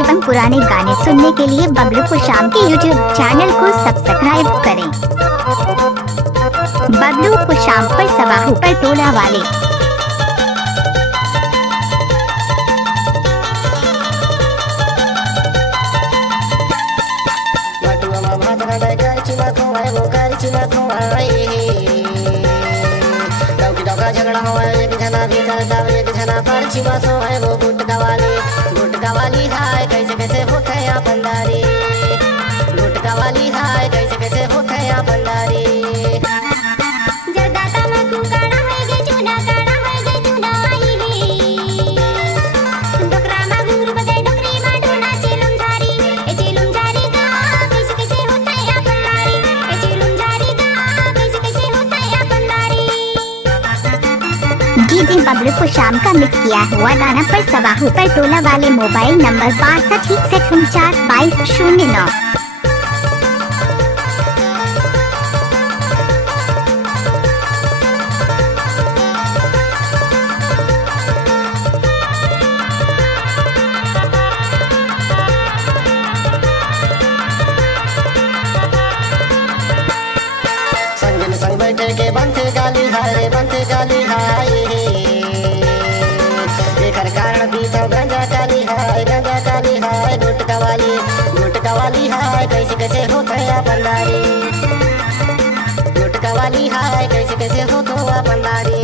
एवं पुराने गाने सुनने के लिए बबलू कुशाम के YouTube चैनल को सब्सक्राइब करें। बबलू कुशाम पर सवाहू पर टोला वाले। झगड़ा हो एक जना भी करता एक जना पर छिमा सो है वो गुटका वाली हाय कैसे कैसे होते हैं बंदारी गुटका वाली हाय कैसे कैसे होते हैं बंदारी जदाता मकू काड़ा होएगे चुना आई डोकरा मा घुंगरू बदे डोकरी मा ढोना चेलुम झारी का कैसे कैसे होता है बंदारी ए चेलुम झारी का कैसे कैसे होता है बंदारी। डीजे बबलू कुशाम का मिक्स किया हुआ गाना पर सवाहू पर टोला वाले। Mobile number 6261492209। संगन संग बैठे के बनते गाली हाय एकर कारण पीता गंजा काली हाय गुटका वाली हाय कैसे कैसे होते हैं बंदारी गुटका वाली हाय कैसे कैसे होते हैं बंदारी।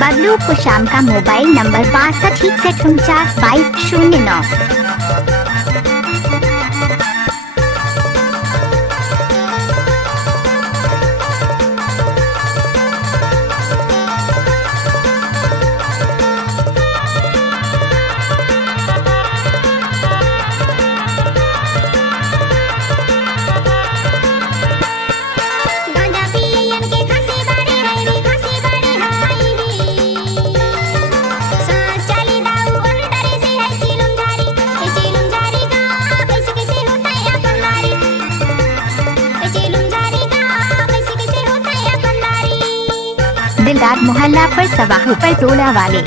बबलू कुशाम का मोबाइल नंबर 6261492209। गांजा पियन के खासी बाड़े हाय सांस चली दाऊ अंदर से है चेलुम झारी का कैसे कैसे होता है बंदारी ए चेलुम झारी का कैसे कैसे होता है बंदारी। दिलदार मोहल्ला पर सवाहू पर टोला वाले।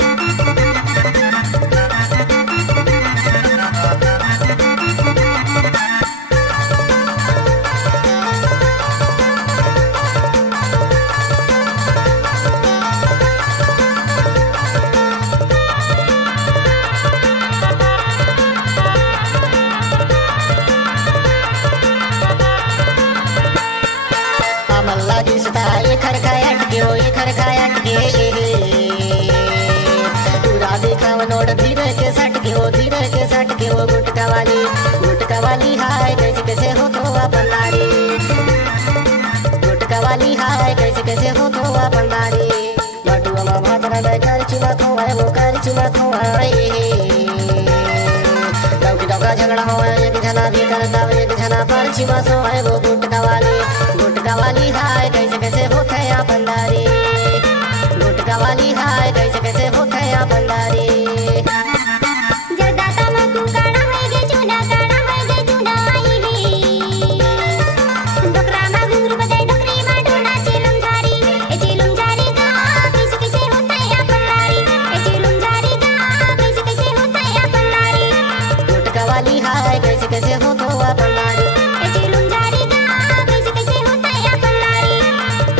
मल्ला दिसता एखर खाय अटके पूरा देखा नोट धीरे के सटके वो गुटका वाली हाय कैसे कैसे हो तो बंदारी गुटका वाली हाय कैसे कैसे हो तो बंदारी बटुआ मा भातरा दे कर चिमा खोए डौका झगड़ा हो एक जना भी करता एक जना पर छिमा सो है वो गुटका वाली हाय कैसे कैसे होते हैं बंदारी गुटका वाली हाय कैसे कैसे होते हैं बंदारी। जदाता मकू काड़ा होएगे चुना आई डोकरा मा घुंगरू बदे डोकरी मा ढोना चेलुम झारी का कैसे कैसे होता है बंदारी ए चेलुम झारी का कैसे कैसे होता है बंदारी गुटका वाली हाय कैसे कैसे हो तो बंदारी ए चेलुम झारी का कैसे कैसे होता है बंदारी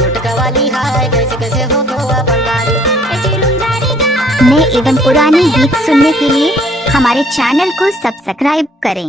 गुटका वाली हाय कैसे कैसे हो तो बंदारी ए चेलुम झारी का। नए एवं पुराने गीत सुनने के लिए हमारे चैनल को सब्सक्राइब करें।